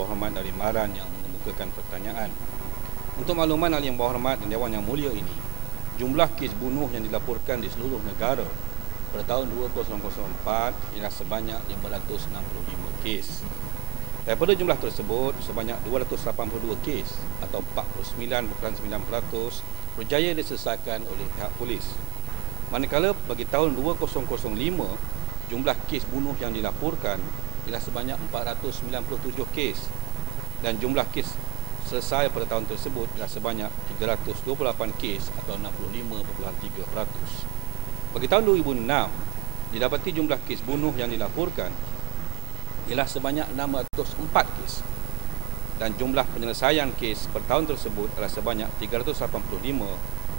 Berhormat dari Maran yang mengemukakan pertanyaan. Untuk makluman Ahli Yang Berhormat dan Dewan Yang Mulia ini, jumlah kes bunuh yang dilaporkan di seluruh negara pada tahun 2004 ialah sebanyak 565 kes. Daripada jumlah tersebut, sebanyak 282 kes atau 49.9% berjaya diselesaikan oleh pihak polis. Manakala bagi tahun 2005, jumlah kes bunuh yang dilaporkan ialah sebanyak 497 kes dan jumlah kes selesai pada tahun tersebut ialah sebanyak 328 kes atau 65.3%. Bagi tahun 2006, didapati jumlah kes bunuh yang dilaporkan ialah sebanyak 604 kes dan jumlah penyelesaian kes pada tahun tersebut adalah sebanyak 385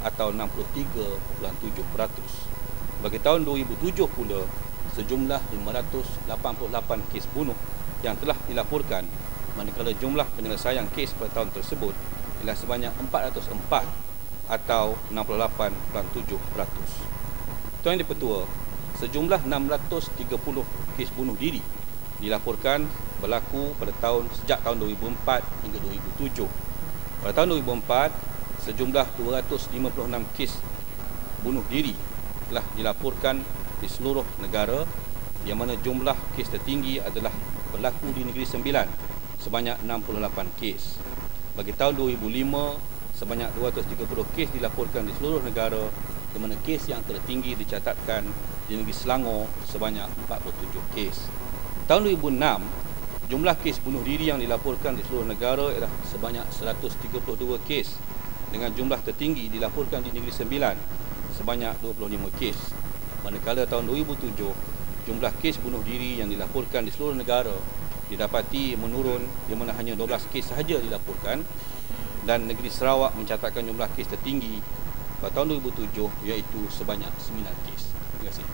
atau 63.7%. Bagi tahun 2007 pula, sejumlah 588 kes bunuh yang telah dilaporkan, manakala jumlah penyelesaian kes pada tahun tersebut ialah sebanyak 404 atau 68.7%. Tuan Yang di-Pertua, sejumlah 630 kes bunuh diri dilaporkan berlaku sejak tahun 2004 hingga 2007. Pada tahun 2004, sejumlah 256 kes bunuh diri telah dilaporkan di seluruh negara, yang mana jumlah kes tertinggi adalah berlaku di Negeri Sembilan sebanyak 68 kes. Bagi tahun 2005, sebanyak 230 kes dilaporkan di seluruh negara, di mana kes yang tertinggi dicatatkan di Negeri Selangor sebanyak 47 kes. Tahun 2006, jumlah kes bunuh diri yang dilaporkan di seluruh negara ialah sebanyak 132 kes, dengan jumlah tertinggi dilaporkan di Negeri Sembilan sebanyak 25 kes. Manakala tahun 2007, jumlah kes bunuh diri yang dilaporkan di seluruh negara didapati menurun, di mana hanya 12 kes sahaja dilaporkan, dan Negeri Sarawak mencatatkan jumlah kes tertinggi pada tahun 2007 iaitu sebanyak 9 kes. Terima kasih.